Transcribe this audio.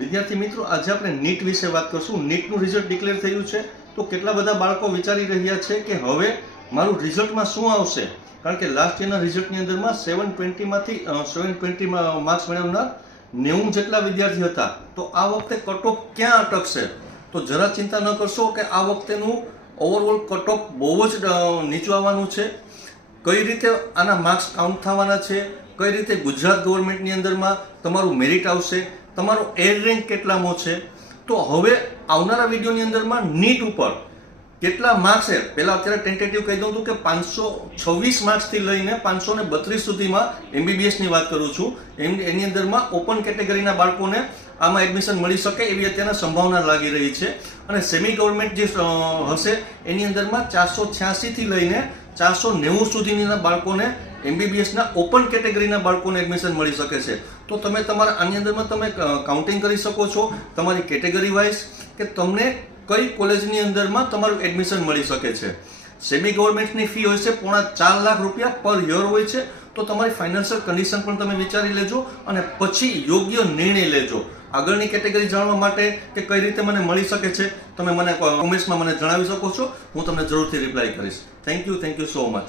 વિદ્યાર્થી મિત્રો, આજે આપણે નીટ વિશે વાત કરશું. નીટનું રિઝલ્ટ ડિક્લેર થયું છે તો કેટલા બધા બાળકો વિચારી રહ્યા છે કે હવે મારું રિઝલ્ટમાં શું આવશે, કારણ કે લાસ્ટ યરના રિઝલ્ટની અંદરમાં 720 માર્ક્સ મેળવનાર 90 જેટલા વિદ્યાર્થી હતા. તો આ વખતે કટ ઓફ ક્યાં અટકશે? તો જરા ચિંતા ન કરશો કે આ વખતેનું ઓવરઓલ કટ ઓફ બહુ જ નીચું આવવાનું છે. કઈ રીતે આના માર્ક્સ કાઉન્ટ થવાના છે, કઈ રીતે ગુજરાત ગવર્મેન્ટની અંદરમાં તમારું મેરિટ આવશે, તમારો એર રેન્ક કેટલામો છે. તો હવે આવનારા વિડીયોની અંદરમાં નીટ ઉપર કેટલા માર્ક્સ છે, પહેલા અત્યારે ટેન્ટેટિવ કહી દઉં કે 526 માર્ક્સથી લઈને 532 સુધીમાં MBBS ની વાત કરું છું. એની અંદરમાં ઓપન કેટેગરીના બાળકોને આમાં એડમિશન મળી શકે એવી અત્યારના સંભાવના લાગી રહી છે. અને સેમી ગવર્મેન્ટ જે હશે એની અંદરમાં 486 થી લઈને 490 સુધીના બાળકોને MBBSના ઓપન કેટેગરીના બાળકોને એડમિશન મળી શકે છે. તો તમે તમારા આની અંદરમાં તમે કાઉન્ટિંગ કરી શકો છો તમારી કેટેગરી વાઇઝ કે તમને કઈ કોલેજની અંદરમાં તમારું એડમિશન મળી શકે છે. સેમી ગવર્મેન્ટની ફી હોય છે 4.5 લાખ રૂપિયા પર યર હોય છે. તો તમારી ફાઇનાન્શિયલ કન્ડિશન પણ તમે વિચારી લેજો અને પછી યોગ્ય નિર્ણય લેજો. આગળની કેટેગરી જાણવા માટે કે કઈ રીતે મને મળી શકે છે તમે મને કોમેન્ટ્સમાં મને જણાવી શકો છો. હું તમને જરૂરથી રિપ્લાય કરીશ. Thank you so much.